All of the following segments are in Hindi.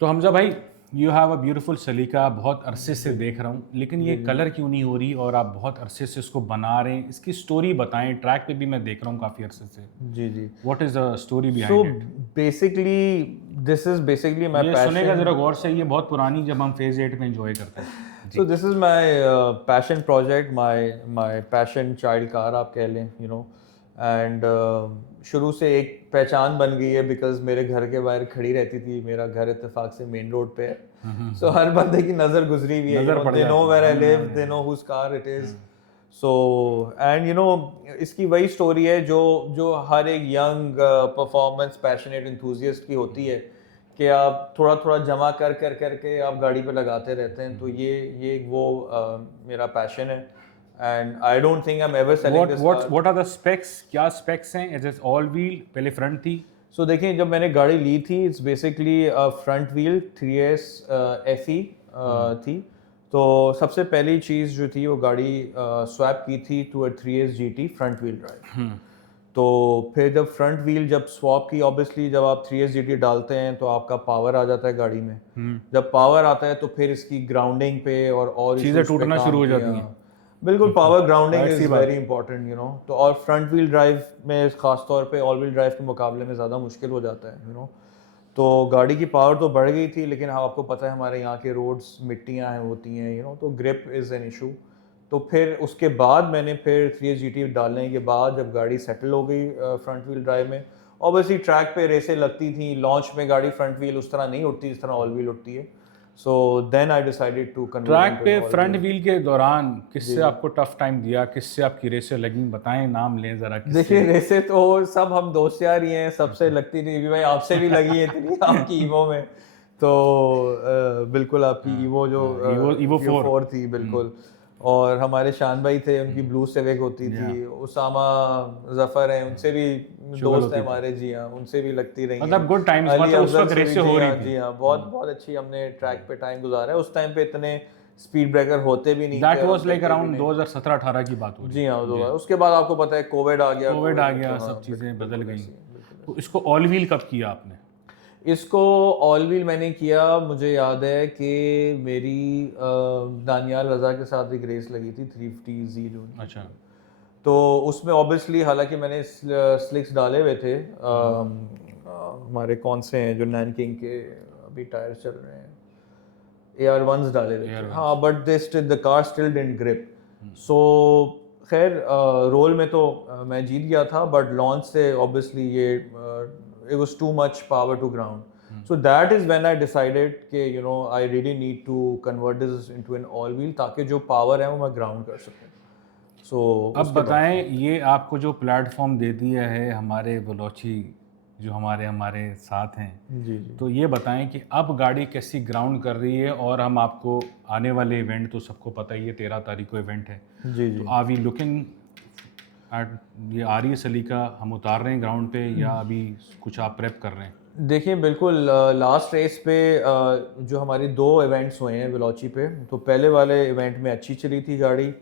तो हमजा भाई, यू हैव अ ब्यूटीफुल सलीका, बहुत अरसे से देख रहा हूँ, लेकिन ये कलर क्यों नहीं हो रही और आप बहुत अरसे से इसको बना रहे हैं? इसकी स्टोरी बताएं। ट्रैक पे भी मैं देख रहा हूँ काफ़ी अरसे से। जी, जी। What is the story so behind it? Basically this is basically my ये सुनेगा पैशन। ज़रा गौर से, ये बहुत पुरानी, जब हम फेज़ 8 में एंजॉय करते थे। सो जी। This is my passion project, my my passion child car आप कह लें, एंड शुरू से एक पहचान बन गई है बिकॉज़ मेरे घर के बाहर खड़ी रहती थी। मेरा घर इत्तेफाक से मेन रोड पे है। सो हर बंदे की नज़र गुज़री हुई है, नज़र पड़ दे नो जाती वेयर है। आई लिव, हाँ, they know who's car it is. So and इसकी वही स्टोरी है जो जो हर एक यंग परफॉर्मेंस पैशनेट एंथुसियास्ट की होती है कि आप थोड़ा थोड़ा जमा कर कर करके आप गाड़ी पे लगाते रहते हैं। तो ये वो मेरा पैशन है, and I don't think I am ever selling this car. What are the specs? क्या स्पेक्स हैं? Is it all wheel? पहले फ्रंट थी। सो देखिए, जब मैंने गाड़ी ली थी it's basically front wheel 3S FE थी। तो सबसे पहली चीज़ जो थी वो गाड़ी स्वैप की थी to 3S GT front wheel drive. तो फिर जब फ्रंट व्हील जब स्वैप की, ऑब्वियसली जब आप 3S GT डालते हैं तो आपका पावर आ जाता है गाड़ी में। जब पावर आता है तो फिर इसकी ग्राउंडिंग पे और चीज़ें इश्यूज पे टूटना शुरू काम हो किया। जाती हैं। बिल्कुल, पावर ग्राउंडिंग जाहिर सी इज़ बात वेरी है। इंपॉर्टेंट। तो और फ्रंट व्हील ड्राइव में ख़ास तौर पे ऑल व्हील ड्राइव के मुकाबले में ज़्यादा मुश्किल हो जाता है। तो गाड़ी की पावर तो बढ़ गई थी, लेकिन हाँ, आपको पता है हमारे यहाँ के रोड्स मिट्टियाँ हैं होती हैं, तो ग्रिप इज़ एन इशू। तो फिर उसके बाद मैंने फिर 3S GT डालने के बाद जब गाड़ी सेटल हो गई फ्रंट व्हील ड्राइव में, ऑब्वियसली ट्रैक पे रेसें लगती थी। लॉन्च में गाड़ी फ्रंट व्हील उस तरह नहीं उठती जिस तरह ऑल व्हील उठती है। So then I decided to convert track into an पे ऑल फ्रंट व्हील। व्हील के दौरान जी, किससे जी। आपको टफ टाइम दिया? किससे आपकी रेसें लगी? बताएं, नाम लें ज़रा देखिए, किससे। रेसें तो सब हम दोस्त यार ही हैं, सबसे लगती नहीं। भाई आपसे भी लगी है इतनी आपकी ईवो में। तो बिल्कुल आपकी ईवो जो ईवो ईवो ईवो 4। 4 थी बिल्कुल। और हमारे शान भाई थे, उनकी ब्लू सिविक होती या थी। उसामा जफर हैं, उनसे भी शुगर दोस्त हैं होती थी। हमारे। जी हाँ, उनसे भी लगती रही हैं। मतलब गुड टाइम्स, अली मतलब उस अफजल वक्त से भी। रेसें जी हो रही हाँ, थी। जी हाँ, बहुत बहुत अच्छी हमने ट्रैक पे टाइम गुजारा है। उस टाइम पे इतने स्पीड ब्रेकर होते भी नहीं थे दैट और वाज हम लाइक करते भी अराउंड नहीं। 2017-18 की बात हो रही जी हाँ, है। जी। उसके बाद आपको पता है कोविड आ गया। कोविड कोविड आ में तो गया, हाँ, सब चीज़ें बदल बिल्कुल गई। ऐसी है, बिल्कुल तो ऐसी इसको ऑल व्हील कब किया आपने? इसको ऑल व्हील मैंने किया, मुझे याद है कि मेरी दानियाल रजा के साथ एक रेस लगी थी 350 जो उनकी अच्छा। थी। तो उसमें ऑब्वियसली हालांकि मैंने स्लिक्स डाले हुए थे। हमारे कौन से हैं जो नैनकिंग के अभी टायर चल रहे हैं, AR1s डाले हुए एयर थे हाँ, once. But they still the car still didn't grip. So खैर, रोल में तो मैं जीत गया था, बट लॉन्च से ऑब्वियसली ये it was too much power to ground. So that is when I decided कि I really need to convert this into an all wheel, ताकि जो पावर है वो मैं ग्राउंड कर सकूं। सो अब उसके बाद बताएं, ये आपको जो प्लेटफॉर्म दे दिया है हमारे बलोची, जो हमारे हमारे साथ हैं, जी, जी। तो ये बताएं कि अब गाड़ी कैसी ग्राउंड कर रही है। और हम आपको आने वाले इवेंट तो सबको पता ही है, 13 तारीख को इवेंट है। जी, तो जी। आर वी लुकिंग एट, ये आ रही है सलीका, हम उतार रहे हैं ग्राउंड पे, या अभी कुछ आप प्रेप कर रहे हैं? देखिए, बिल्कुल लास्ट रेस पे जो हमारी 2 इवेंट्स हुए हैं वेलोची पे, तो पहले वाले इवेंट में अच्छी चली थी गाड़ी।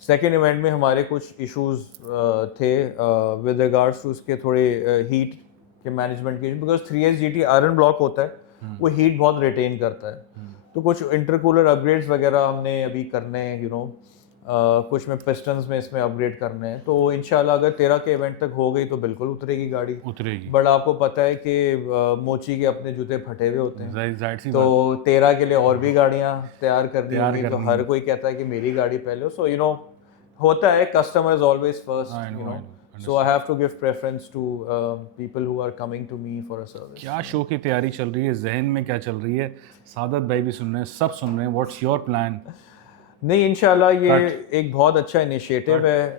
सेकंड इवेंट में हमारे कुछ इश्यूज थे विद रिगार्ड्स टू उसके थोड़े हीट के मैनेजमेंट के, because 3S GT iron block होता है, वो हीट बहुत रिटेन करता है। तो कुछ इंटरकूलर अपग्रेड्स वगैरह हमने अभी करने हैं। कुछ में पिस्टन्स में इसमें अपग्रेड करने हैं। तो इंशाल्लाह अगर 13 के इवेंट तक हो गई तो बिल्कुल उतरेगी गाड़ी। उतरेगी। बट आपको पता है कि मोची के अपने जूते फटे हुए होते हैं। जाहिर सी तो बात। 13 के लिए और भी गाड़ियां तैयार करनी तैयार होंगी। तो करनी हर है। कोई कहता है कि मेरी गाड़ी पहले हो। सो होता है, customer is always I first. No, I know, so I understand. Have to give preference to people who are coming to me for a service. क्या शो की तैयारी चल रही है? जहन में क्या चल रही है? सादत भाई भी सुन रहे हैं, सब सुन रहे हैं। What's your plan? नहीं, इंशाल्लाह ये कट। एक बहुत अच्छा इनिशिएटिव कट। है।